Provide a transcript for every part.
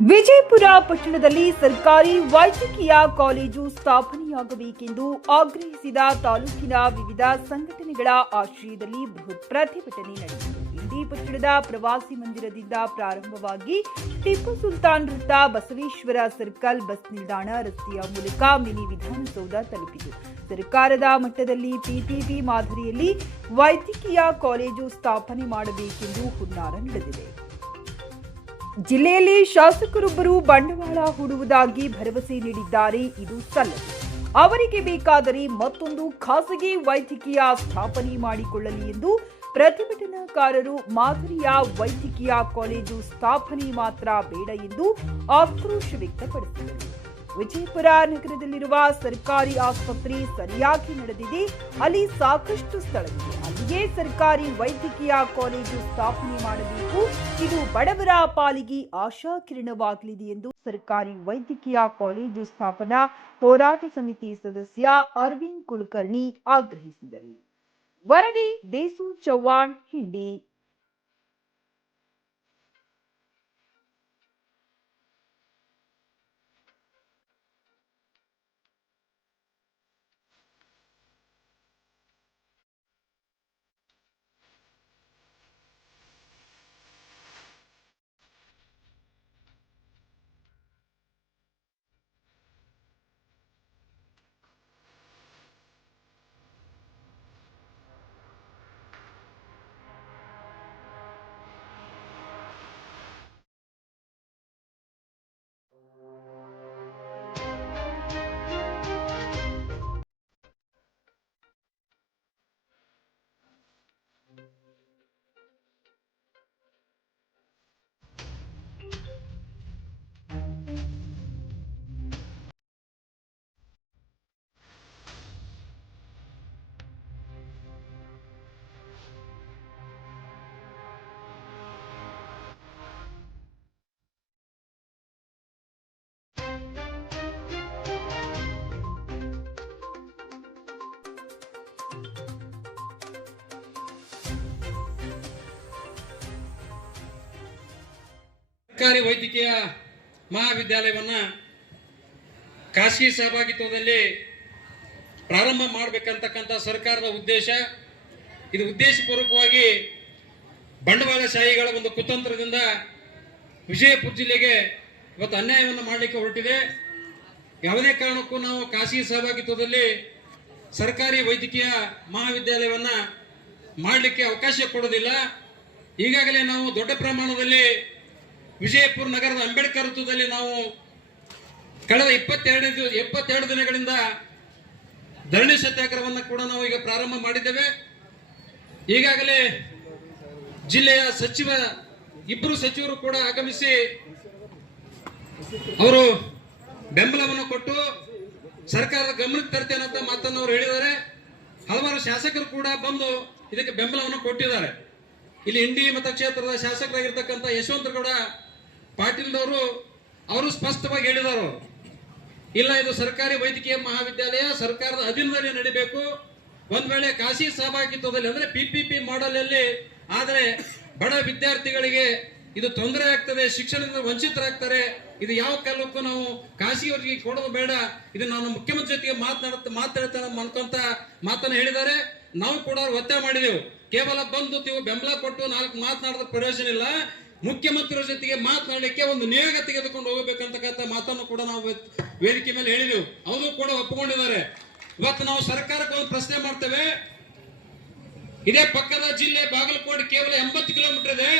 ವಿಜಯಪುರ ಪಟ್ಟಣದಲ್ಲಿ ಸರ್ಕಾರಿ ವೈದ್ಯಕೀಯ ಕಾಲೇಜು ಸ್ಥಾಪನೆಯಾಗಬೇಕೆಂದು ಆಗ್ರಹಿಸಿದ ತಾಲೂಕಿನ ವಿವಿಧ ಸಂಘಟನೆಗಳ ಆಶ್ರಯದಲ್ಲಿ ಬೃಹತ್ ಪ್ರತಿಭಟನೆ ನಡೆಯಿತು. ಇಂಡಿ ಪಟ್ಟಣದ ಪ್ರವಾಸಿ ಮಂದಿರದಿಂದ ಪ್ರಾರಂಭವಾಗಿ ಟಿಪ್ಪು ಸುಲ್ತಾನ್ ವೃತ್ತ, ಬಸವೇಶ್ವರ ಸರ್ಕಲ್, ಬಸ್ ನಿಲ್ದಾಣ ರಸ್ತೆಯ ಮೂಲಕ ಮಿನಿ ವಿಧಾನಸೌಧ ತಲುಪಿತು. ಸರ್ಕಾರದ ಮಟ್ಟದಲ್ಲಿ ಪಿಪಿಪಿ ಮಾದರಿಯಲ್ಲಿ ವೈದ್ಯಕೀಯ ಕಾಲೇಜು ಸ್ಥಾಪನೆ ಮಾಡಬೇಕೆಂದು ಹುನ್ನಾರ ನಡೆದಿದೆ. ಜಿಲ್ಲೆಯಲ್ಲಿ ಶಾಸಕರೊಬ್ಬರು ಬಂಡವಾಳ ಹೂಡುವುದಾಗಿ ಭರವಸೆ ನೀಡಿದ್ದಾರೆ. ಇದು ಸಲ್ಲದು. ಅವರಿಗೆ ಬೇಕಾದರೆ ಮತ್ತೊಂದು ಖಾಸಗಿ ವೈದ್ಯಕೀಯ ಸ್ಥಾಪನೆ ಮಾಡಿಕೊಳ್ಳಲಿ ಎಂದು ಪ್ರತಿಭಟನಾಕಾರರು ಮಾದರಿಯ ವೈದ್ಯಕೀಯ ಕಾಲೇಜು ಸ್ಥಾಪನೆ ಮಾತ್ರ ಬೇಡ ಎಂದು ಆಕ್ರೋಶ ವ್ಯಕ್ತಪಡಿಸಿದರು. ವಿಜಯಪುರ ನಗರದಲ್ಲಿರುವ ಸರ್ಕಾರಿ ಆಸ್ಪತ್ರೆ ಸರಿಯಾಗಿ ನಡೆದಿದೆ. ಅಲ್ಲಿ ಸಾಕಷ್ಟು ಸ್ಥಳವಿದೆ. ಅಲ್ಲಿಯೇ ಸರ್ಕಾರಿ ವೈದ್ಯಕೀಯ ಕಾಲೇಜು ಸ್ಥಾಪನೆ ಮಾಡಬೇಕು. ಇದು ಬಡವರ ಪಾಲಿಗೆ ಆಶಾಕಿರಣವಾಗಲಿದೆ ಎಂದು ಸರ್ಕಾರಿ ವೈದ್ಯಕೀಯ ಕಾಲೇಜು ಸ್ಥಾಪನಾ ಹೋರಾಟ ಸಮಿತಿ ಸದಸ್ಯ ಅರವಿಂದ್ ಕುಲಕರ್ಣಿ ಆಗ್ರಹಿಸಿದರು. ವರದಿ ದೇಸು ಚವ್ಹಾಣ್, ಹಿಂಡಿ. ಸರ್ಕಾರಿ ವೈದ್ಯಕೀಯ ಮಹಾವಿದ್ಯಾಲಯವನ್ನ ಖಾಸಗಿ ಸಹಭಾಗಿತ್ವದಲ್ಲಿ ಪ್ರಾರಂಭ ಮಾಡಬೇಕಂತಕ್ಕಂಥ ಸರ್ಕಾರದ ಉದ್ದೇಶ. ಇದು ಉದ್ದೇಶಪೂರ್ವಕವಾಗಿ ಬಂಡವಾಳಶಾಹಿಗಳ ಒಂದು ಕುತಂತ್ರದಿಂದ ವಿಜಯಪುರ ಜಿಲ್ಲೆಗೆ ಇವತ್ತು ಅನ್ಯಾಯವನ್ನು ಮಾಡಲಿಕ್ಕೆ ಹೊರಟಿದೆ. ಯಾವುದೇ ಕಾರಣಕ್ಕೂ ನಾವು ಖಾಸಗಿ ಸಹಭಾಗಿತ್ವದಲ್ಲಿ ಸರ್ಕಾರಿ ವೈದ್ಯಕೀಯ ಮಹಾವಿದ್ಯಾಲಯವನ್ನ ಮಾಡಲಿಕ್ಕೆ ಅವಕಾಶ ಕೊಡೋದಿಲ್ಲ. ಈಗಾಗಲೇ ನಾವು ದೊಡ್ಡ ಪ್ರಮಾಣದಲ್ಲಿ ವಿಜಯಪುರ ನಗರದ ಅಂಬೇಡ್ಕರ್ ವೃತ್ತದಲ್ಲಿ ನಾವು ಕಳೆದ 22 ದಿನಗಳಿಂದ ಧರಣಿ ಸತ್ಯಾಗ್ರಹವನ್ನು ಕೂಡ ನಾವು ಈಗ ಪ್ರಾರಂಭ ಮಾಡಿದ್ದೇವೆ. ಈಗಾಗಲೇ ಜಿಲ್ಲೆಯ ಇಬ್ಬರು ಸಚಿವರು ಕೂಡ ಆಗಮಿಸಿ ಅವರು ಬೆಂಬಲವನ್ನು ಕೊಟ್ಟು ಸರ್ಕಾರದ ಗಮನಕ್ಕೆ ತರ್ತೇನೆ ಅಂತ ಮಾತನ್ನು ಅವರು ಹೇಳಿದ್ದಾರೆ. ಹಲವಾರು ಶಾಸಕರು ಕೂಡ ಬಂದು ಇದಕ್ಕೆ ಬೆಂಬಲವನ್ನು ಕೊಟ್ಟಿದ್ದಾರೆ. ಇಲ್ಲಿ ಇಂಡಿ ಮತಕ್ಷೇತ್ರದ ಶಾಸಕರಾಗಿರ್ತಕ್ಕಂಥ ಯಶವಂತಗೌಡ ಪಾಟೀಲ್ದವರು ಅವರು ಸ್ಪಷ್ಟವಾಗಿ ಹೇಳಿದರು, ಇಲ್ಲ ಇದು ಸರ್ಕಾರಿ ವೈದ್ಯಕೀಯ ಮಹಾವಿದ್ಯಾಲಯ ಸರ್ಕಾರದ ಅಧೀನದಲ್ಲಿ ನಡೀಬೇಕು. ಒಂದ್ ವೇಳೆ ಖಾಸಗಿ ಸಹಭಾಗಿತ್ವದಲ್ಲಿ ಅಂದ್ರೆ ಪಿಪಿಪಿ ಮಾಡೆಲ್ ಅಲ್ಲಿ ಆದರೆ ಬಡ ವಿದ್ಯಾರ್ಥಿಗಳಿಗೆ ಇದು ತೊಂದರೆ ಆಗ್ತದೆ, ಶಿಕ್ಷಣದಿಂದ ವಂಚಿತರಾಗ್ತಾರೆ. ಇದು ಯಾವ ಕಾಲಕ್ಕೂ ನಾವು ಖಾಸಗಿಯವರಿಗೆ ಕೊಡೋದು ಬೇಡ. ಇದು ನಾನು ಮುಖ್ಯಮಂತ್ರಿ ಜೊತೆಗೆ ಮಾತಾಡ್ತಾನೆ ಅನ್ಕೊಂತ ಮಾತನ್ನು ಹೇಳಿದ್ದಾರೆ. ನಾವು ಕೂಡ ಒತ್ತಾಯ ಮಾಡಿದೆವು. ಕೇವಲ ಬಂದು ನೀವು ಬೆಂಬಲ ಕೊಟ್ಟು 4 ಮಾತನಾಡಿದ ಪ್ರಯೋಜನ ಇಲ್ಲ. ಮುಖ್ಯಮಂತ್ರಿಗಳ ಜೊತೆಗೆ ಮಾತನಾಡಲಿಕ್ಕೆ ಒಂದು ನಿಯೋಗ ತೆಗೆದುಕೊಂಡು ಹೋಗಬೇಕಂತಕ್ಕಂಥ ಮಾತನ್ನು ಕೂಡ ನಾವು ವೇದಿಕೆ ಮೇಲೆ ಹೇಳಿದೆವು. ಅವರು ಕೂಡ ಒಪ್ಪಿಕೊಂಡಿದ್ದಾರೆ. ಇವತ್ತು ನಾವು ಸರ್ಕಾರಕ್ಕೆ ಒಂದು ಪ್ರಶ್ನೆ ಮಾಡ್ತೇವೆ. ಇದೇ ಪಕ್ಕದ ಜಿಲ್ಲೆ ಬಾಗಲಕೋಟೆ ಕೇವಲ 80 ಕಿಲೋಮೀಟರ್ ಇದೆ.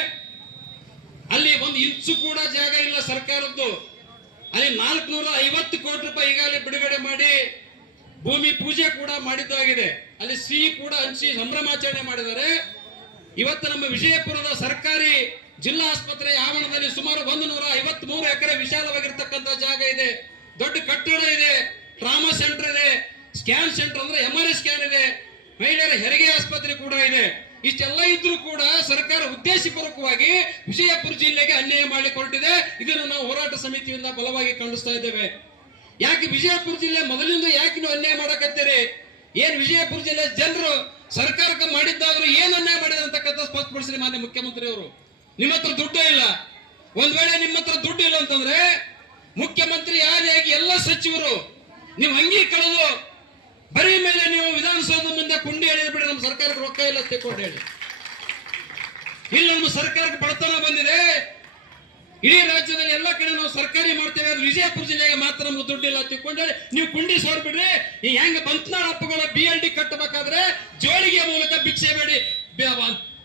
ಅಲ್ಲಿ ಒಂದು ಇಂಚು ಕೂಡ ಜಾಗ ಇಲ್ಲ ಸರ್ಕಾರದ್ದು. ಅಲ್ಲಿ 450 ಕೋಟಿ ರೂಪಾಯಿ ಈಗಾಗಲೇ ಬಿಡುಗಡೆ ಮಾಡಿ ಭೂಮಿ ಪೂಜೆ ಕೂಡ ಮಾಡಿದ್ದಾಗಿದೆ. ಅಲ್ಲಿ ಸಿಹಿ ಕೂಡ ಹಂಚಿ ಸಂಭ್ರಮಾಚರಣೆ ಮಾಡಿದ್ದಾರೆ. ಇವತ್ತು ನಮ್ಮ ವಿಜಯಪುರದ ಸರ್ಕಾರಿ ಜಿಲ್ಲಾ ಆಸ್ಪತ್ರೆ ಆವರಣದಲ್ಲಿ ಸುಮಾರು 153 ಎಕರೆ ವಿಶಾಲವಾಗಿರ್ತಕ್ಕಂಥ ಜಾಗ ಇದೆ. ದೊಡ್ಡ ಕಟ್ಟಡ ಇದೆ, ಟ್ರಾಮಾ ಸೆಂಟರ್ ಇದೆ, ಸ್ಕ್ಯಾನ್ ಸೆಂಟರ್ ಅಂದ್ರೆ MRI ಸ್ಕ್ಯಾನ್ ಇದೆ, ಮಹಿಳೆಯರ ಹೆರಿಗೆ ಆಸ್ಪತ್ರೆ ಕೂಡ ಇದೆ. ಇಷ್ಟೆಲ್ಲ ಇದ್ರೂ ಕೂಡ ಸರ್ಕಾರ ಉದ್ದೇಶಪೂರ್ವಕವಾಗಿ ವಿಜಯಪುರ ಜಿಲ್ಲೆಗೆ ಅನ್ಯಾಯ ಮಾಡಲಿಕ್ಕೆ ಹೊರಟಿದೆ. ಇದನ್ನು ನಾವು ಹೋರಾಟ ಸಮಿತಿಯಿಂದ ಬಲವಾಗಿ ಖಂಡಿಸ್ತಾ ಇದ್ದೇವೆ. ಯಾಕೆ ವಿಜಯಪುರ ಜಿಲ್ಲೆ ಮೊದಲಿಂದ ಯಾಕೆ ನೀವು ಅನ್ಯಾಯ ಮಾಡಕತ್ತೀರಿ? ಏನ್ ವಿಜಯಪುರ ಜಿಲ್ಲೆ ಜನರು ಸರ್ಕಾರಕ್ಕೆ ಮಾಡಿದ್ದಾದ್ರು ಏನ್ ಅನ್ಯಾಯ ಮಾಡಿದ್ರೆ ಅಂತಕ್ಕಂಥ ಸ್ಪಷ್ಟಪಡಿಸಿರಿ ಮಾನ್ಯ ಮುಖ್ಯಮಂತ್ರಿ ಅವರು. ನಿಮ್ಮ ಹತ್ರ ದುಡ್ಡು ಇಲ್ಲ, ಒಂದ್ ವೇಳೆ ನಿಮ್ಮ ಹತ್ರ ದುಡ್ಡು ಇಲ್ಲ ಅಂತಂದ್ರೆ ಮುಖ್ಯಮಂತ್ರಿ ಆದಿಯಾಗಿ ಎಲ್ಲ ಸಚಿವರು ನೀವು ಅಂಗಿ ಕಳೆದು ಬರೀ ಮೇಲೆ ನೀವು ವಿಧಾನಸೌಧದ ಮುಂದೆ ಕುಂಡಿ ಹೇಳಿದ್ಬಿಡಿ ನಮ್ಮ ಸರ್ಕಾರಕ್ಕೆ ರೊಕ್ಕ ಇಲ್ಲ ತೆಕ್ಕೊಂಡು ಹೇಳಿ. ಇಲ್ಲಿ ನಮ್ಮ ಸರ್ಕಾರಕ್ಕೆ ಬಡತನ ಬಂದಿದೆ, ಇಡೀ ರಾಜ್ಯದಲ್ಲಿ ಎಲ್ಲ ಕಡೆ ನಾವು ಸರ್ಕಾರಿ ಮಾಡ್ತೇವೆ, ಅದು ವಿಜಯಪುರ ಜಿಲ್ಲೆಗೆ ಮಾತ್ರ ನಮ್ಗೆ ದುಡ್ಡಿಲ್ಲ ತಿಳ್ಕೊಂಡ್ರೆ ನೀವು ಕುಂಡಿ ಸೋರ್ಬಿಡ್ರಿ. ಈ ಹೆಂಗ ಬಂತ್ನಾಳ್ ಅಪ್ಪಗಳು BLD ಕಟ್ಟಬೇಕಾದ್ರೆ ಜೋಳಿಗೆ ಮೂಲಕ ಭಿಕ್ಷೆ ಬೇಡಿ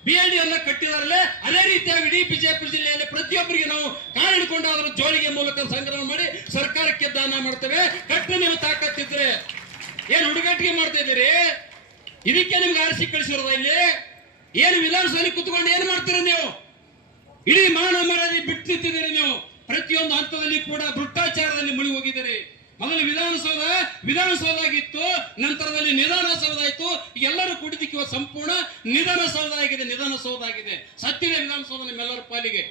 BLD ಅನ್ನ ಕಟ್ಟಿದಾರಲ್ಲ, ಅದೇ ರೀತಿಯಾಗಿ ಇಡೀ ವಿಜಯಪುರ ಜಿಲ್ಲೆಯಲ್ಲಿ ಪ್ರತಿಯೊಬ್ಬರಿಗೆ ನಾವು ಕಾಳು ಹಿಡ್ಕೊಂಡು ಅದರ ಜೋಳಿಗೆ ಮೂಲಕ ಸಂಗ್ರಹ ಮಾಡಿ ಸರ್ಕಾರಕ್ಕೆ ದಾನ ಮಾಡ್ತೇವೆ. ಕಟ್ಟು ನೀವು ತಾಕತ್ತಿದ್ರೆ ಏನ್ ಹುಡುಗಾಟಿಗೆ ಮಾಡ್ತಾ ಇದ್ದೀರಿ? ಇದಕ್ಕೆ ನಿಮ್ಗೆ ಆರಿಸಿ ಕಳಿಸಿರೋದ? ಇಲ್ಲಿ ಏನು ವಿಧಾನಸಭೆ ಕುತ್ಕೊಂಡು ಏನ್ ಮಾಡ್ತೀರ ನೀವು? ಇಡೀ ಮಾನ ಮರ್ಯಾದೆ ಬಿಟ್ಟು ನಿಂತಿದ್ದೀರಿ ನೀವು. ಪ್ರತಿಯೊಂದು ಹಂತದಲ್ಲಿ ಕೂಡ ಭ್ರಷ್ಟಾಚಾರದಲ್ಲಿ ಮುಳುಗಿ ಹೋಗಿದ್ದೀರಿ. ಮೊದಲು ವಿಧಾನಸೌಧ ಆಗಿತ್ತು, ನಂತರದಲ್ಲಿ ನಿಧಾನಸೌಧ ಆಯ್ತು, ಎಲ್ಲರೂ ಕುಡಿದಿಕ್ಕೆ ಸಂಪೂರ್ಣ ನಿಧಾನಸೌಧ ಆಗಿದೆ. ಸತ್ಯದ ವಿಧಾನಸೌಧ ನಿಮ್ಮೆಲ್ಲರ ಪಾಲಿಗೆ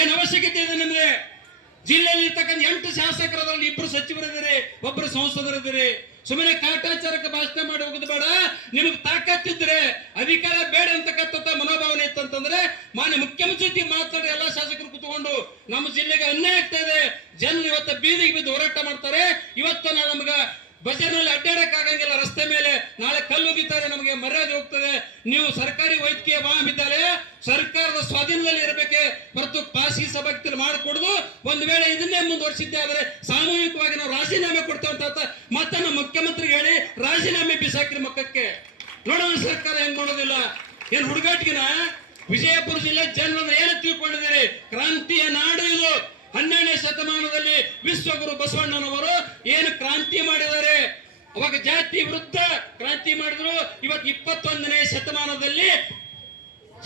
ಏನ್ ಅವಶ್ಯಕತೆ ಇದೆ ನಿಮ್ಗೆ? ಜಿಲ್ಲೆಯಲ್ಲಿ ಇರ್ತಕ್ಕಂಥ 8 ಶಾಸಕರಲ್ಲಿ 2 ಸಚಿವರಿದ್ದಾರೆ, 1 ಸಂಸದರಿದ್ದಾರೆ. ಸುಮ್ಮನೆ ಕಾಟಾಚಾರಕ್ಕೆ ಭಾಷಣ ಮಾಡಿ ಹೋಗೋದು ಬೇಡ. ನಿಮಗೆ ತಾಕತ್ತಿದ್ರೆ, ಅಧಿಕಾರ ಬೇಡ ಅಂತಕ್ಕಂಥ ಮನೋಭಾವನೆ ಇತ್ತಂತಂದ್ರೆ ಮಾನ್ಯ ಮುಖ್ಯಮಂತ್ರಿ ಮಾತಾಡಿ ಎಲ್ಲಾ ಶಾಸಕರು ಕುತ್ಕೊಂಡು ನಮ್ಮ ಜಿಲ್ಲೆಗೆ ಅನ್ಯಾಯ ಆಗ್ತಾ ಇದೆ, ಜನರು ಇವತ್ತು ಬೀದಿಗೆ ಬಿದ್ದು ಹೋರಾಟ ಮಾಡ್ತಾರೆ. ಇವತ್ತು ನಮಗ ಬಜಾರ್ನಲ್ಲಿ ಅಡ್ಡಾಡಕ್ ಆಗಂಗಿಲ್ಲ, ರಸ್ತೆ ಮೇಲೆ ನಾಳೆ ಕಲ್ಲು ಬಿತ್ತಾರೆ, ನಮಗೆ ಮರ್ಯಾದೆ ಹೋಗ್ತದೆ. ನೀವು ಸರ್ಕಾರಿ ವೈದ್ಯಕೀಯ ಮಹಾವಿದ್ಯಾಲಯ ಸರ್ಕಾರದ ಸ್ವಾಧೀನದಲ್ಲಿ ಇರಬೇಕೆ ಹೊರತು ಖಾಸಗಿ ಸಭೆಯಲ್ಲಿ ಮಾಡಿಕೊಡುದು. ಒಂದು ವೇಳೆ ಇದನ್ನೇ ಮುಂದುವರಿಸಿದ್ದೆ ಆದ್ರೆ ಸಾಮೂಹಿಕವಾಗಿ ನಾವು ರಾಜೀನಾಮೆ ಕೊಡ್ತೇವೆ ಅಂತ ಮತ್ತೆ ನಮ್ಮ ಮುಖ್ಯಮಂತ್ರಿಗೆ ಹೇಳಿ ರಾಜೀನಾಮೆ ಬಿಸಾಕ್ರಿ ಮಕ್ಕಕ್ಕೆ. ನೋಡೋಣ ಸರ್ಕಾರ ಹೆಂಗ್ ಮಾಡೋದಿಲ್ಲ. ಏನ್ ಹುಡುಗಾಟಿನ? ವಿಜಯಪುರ ಜಿಲ್ಲೆ ಜನರನ್ನ ಏನು ತಿಳ್ಕೊಂಡಿದ್ದೀರಿ? ಕ್ರಾಂತಿಯ ನಾಡು ಇದು. 12ನೇ ಶತಮಾನದಲ್ಲಿ ವಿಶ್ವಗುರು ಬಸವಣ್ಣನವರು ಏನು ಕ್ರಾಂತಿ ಮಾಡಿದ್ದಾರೆ, ಅವಾಗ ಜಾತಿ ವಿರುದ್ಧ ಕ್ರಾಂತಿ ಮಾಡಿದ್ರು. ಇವತ್ತು 21ನೇ ಶತಮಾನದಲ್ಲಿ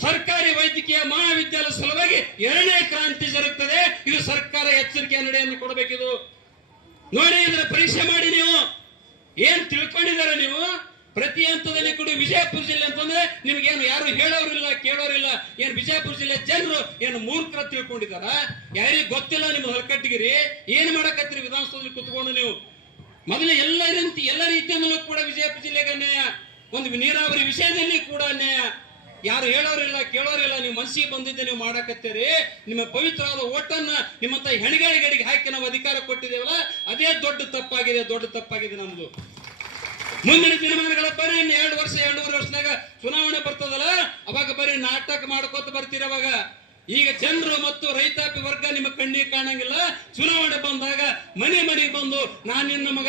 ಸರ್ಕಾರಿ ವೈದ್ಯಕೀಯ ಮಹಾವಿದ್ಯಾಲಯ ಸಲುವಾಗಿ 2ನೇ ಕ್ರಾಂತಿ ಜರುಗುತ್ತದೆ. ಇದು ಸರ್ಕಾರ ಎಚ್ಚರಿಕೆಯ ನಡೆಯನ್ನು ಕೊಡಬೇಕಿದು. ನೋಡಿ, ಇದರ ಪರೀಕ್ಷೆ ಮಾಡಿ ನೀವು ಏನ್ ತಿಳ್ಕೊಂಡಿದ್ದಾರೆ. ನೀವು ಪ್ರತಿ ಹಂತದಲ್ಲಿ ಕೂಡ ವಿಜಯಪುರ ಜಿಲ್ಲೆ ಅಂತಂದ್ರೆ ನಿಮ್ಗೇನು ಯಾರು ಹೇಳೋರಿಲ್ಲ, ಕೇಳೋರಿಲ್ಲ. ಏನ್ ವಿಜಯಪುರ ಜಿಲ್ಲೆ ಜನರು ಏನು ಮೂರ್ಖರ ತಿಳ್ಕೊಂಡಿದಾರ? ಯಾರಿಗೆ ಗೊತ್ತಿಲ್ಲ ನಿಮ್ಗೆ ಹೊರಕಟ್ಟಿಗಿರಿ. ಏನ್ ಮಾಡಕತ್ತೀರಿ ವಿಧಾನಸೌಧದಲ್ಲಿ ಕುತ್ಕೊಂಡು ನೀವು? ಮೊದಲು ಎಲ್ಲ ರೀತಿಯಿಂದಲೂ ಕೂಡ ವಿಜಯಪುರ ಜಿಲ್ಲೆಗೆ ಅನ್ಯಾಯ, ಒಂದು ನೀರಾವರಿ ವಿಷಯದಲ್ಲಿ ಕೂಡ ಅನ್ಯಾಯ. ಯಾರು ಹೇಳೋರಿಲ್ಲ, ಕೇಳೋರಿಲ್ಲ. ನೀವು ಮನಸ್ಸಿಗೆ ಬಂದಿದ್ದೆ ನೀವು ಮಾಡಕತ್ತೀರಿ. ನಿಮ್ಮ ಪವಿತ್ರವಾದ ಓಟನ್ನ ನಿಮ್ಮಂತ ಹೆಣಗಾಳಿಗಳಿಗೆ ಹಾಕಿ ನಾವು ಅಧಿಕಾರ ಕೊಟ್ಟಿದ್ದೇವಲ್ಲ, ಅದೇ ದೊಡ್ಡ ತಪ್ಪಾಗಿದೆ ನಮ್ದು. ಮುಂದಿನ ದಿನಮಾನಗಳ ಬರೀ 2 ವರ್ಷ 2.5 ವರ್ಷದಾಗ ಚುನಾವಣೆ ಬರ್ತದಲ್ಲ, ಅವಾಗ ಬರೀ ನಾಟಕ ಮಾಡ್ಕೋತ ಬರ್ತೀರ. ಅವಾಗ ಈಗ ಜನರು ಮತ್ತು ರೈತಾಪಿ ವರ್ಗ ನಿಮ್ಮ ಕಣ್ಣಿಗೆ ಕಾಣಂಗಿಲ್ಲ. ಚುನಾವಣೆ ಬಂದಾಗ ಮನೆಗೆ ಬಂದು ನಾನು ನಿನ್ನ ಮಗ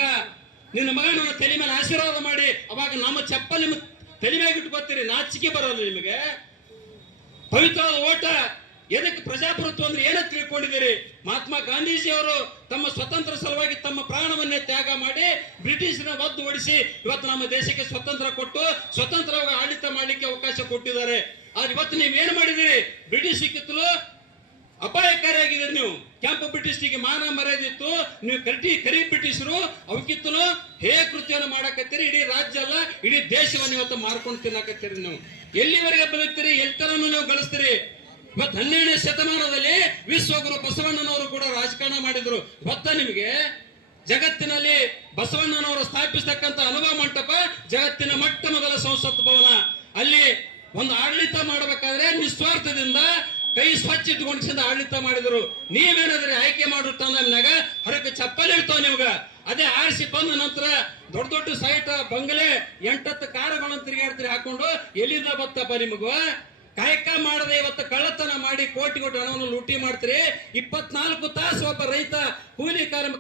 ನನ್ನ ತಲೆ ಮೇಲೆ ಆಶೀರ್ವಾದ ಮಾಡಿ ಅವಾಗ ನಮ್ಮ ಚಪ್ಪಲ್ ನಿಮ್ಮ ತಲೆ ಮೇಲೆ ಇಟ್ಕೋತೀರಿ. ನಾಚಿಕೆ ಬರೋಲ್ಲ ನಿಮಗೆ? ಪವಿತ್ರವಾದ ಓಟ ಎದಕ್ಕೆ? ಪ್ರಜಾಪ್ರಭುತ್ವ ಅಂದ್ರೆ ಏನ ತಿಳ್ಕೊಂಡಿದ್ದೀರಿ? ಮಹಾತ್ಮ ಗಾಂಧೀಜಿ ಅವರು ತಮ್ಮ ಸ್ವತಂತ್ರ ಸಲುವಾಗಿ ತಮ್ಮ ಪ್ರಾಣವನ್ನೇ ತ್ಯಾಗ ಮಾಡಿ ಬ್ರಿಟಿಷರ ಒದ್ದು ಓಡಿಸಿ ಇವತ್ತು ನಮ್ಮ ದೇಶಕ್ಕೆ ಸ್ವತಂತ್ರ ಕೊಟ್ಟು ಸ್ವತಂತ್ರವಾಗಿ ಆಡಳಿತ ಮಾಡಲಿಕ್ಕೆ ಅವಕಾಶ ಕೊಟ್ಟಿದ್ದಾರೆ. ಆದ್ರೆ ಇವತ್ತು ನೀವೇನ್ ಮಾಡಿದಿರಿ? ಬ್ರಿಟಿಷ್ ಕಿತ್ತಲು ಅಪಾಯಕಾರಿಯಾಗಿದ್ದೀರಿ. ನೀವು ಕೆಂಪು ಬ್ರಿಟಿಷ್ಗೆ ಮಾನ ಮರ್ಯಾದೆ ಇತ್ತು, ನೀವು ಕರಿ ಬ್ರಿಟಿಷರು ಅವಕ್ಕಿತ್ತಲು ಹೇ ಕೃತ್ಯವನ್ನು ಮಾಡಕತ್ತೀರಿ. ಇಡೀ ರಾಜ್ಯ ಅಲ್ಲ, ಇಡೀ ದೇಶವನ್ನು ಇವತ್ತು ಮಾರ್ಕೊಂಡು ತಿನ್ನಕತ್ತೀರಿ. ನೀವು ಎಲ್ಲಿವರೆಗೆ ಬದುಕ್ತೀರಿ? ಎಲ್ತರನ್ನು ನೀವು ಗಳಿಸ್ತೀರಿ. ಇವತ್ತು 12ನೇ ಶತಮಾನದಲ್ಲಿ ವಿಶ್ವಗುರು ಬಸವಣ್ಣನವರು ಕೂಡ ರಾಜಕಾರಣ ಮಾಡಿದ್ರು. ಗೊತ್ತಾ ನಿಮಗೆ? ಜಗತ್ತಿನಲ್ಲಿ ಬಸವಣ್ಣನವರು ಸ್ಥಾಪಿಸತಕ್ಕಂತ ಅನುಭವ ಮಂಟಪ ಜಗತ್ತಿನ ಮೊಟ್ಟ ಮೊದಲ ಸಂಸತ್ ಭವನ. ಅಲ್ಲಿ ಒಂದು ಆಡಳಿತ ಮಾಡಬೇಕಾದ್ರೆ ನಿಸ್ವಾರ್ಥದಿಂದ ಕೈ ಸ್ವಚ್ಛ ಇಟ್ಕೊಂಡು ಆಡಳಿತ ಮಾಡಿದ್ರು. ನೀವೇನಾದ್ರೆ ಆಯ್ಕೆ ಮಾಡು ಟೈಮ್ನಾಗ ಹೊರಗೆ ಚಪ್ಪಲಿ ಇರ್ತಾವ ನಿಮ್ಗ. ಅದೇ ಆರಿಸಿ ಬಂದ ನಂತರ ದೊಡ್ಡ ಸೈಟ್ ಬಂಗಲೆ 8-10 ಕಾರುಗಳನ್ನು ತಿರುಗಾಡ್ತೀರಿ ಹಾಕೊಂಡು. ಎಲ್ಲಿಂದ ಬತ್ತಪ್ಪ ನಿಮಗೂ? ಕಾಯಕ ಮಾಡದೆ ಇವತ್ತು ಕಳ್ಳತನ ಮಾಡಿ ಕೋಟಿ ಹಣವನ್ನು ಲೂಟಿ ಮಾಡ್ತೀರಿ. 24 ತಾಸು ಒಬ್ಬ ರೈತ ಕೂಲಿ ಕಾರ್ಮಿಕ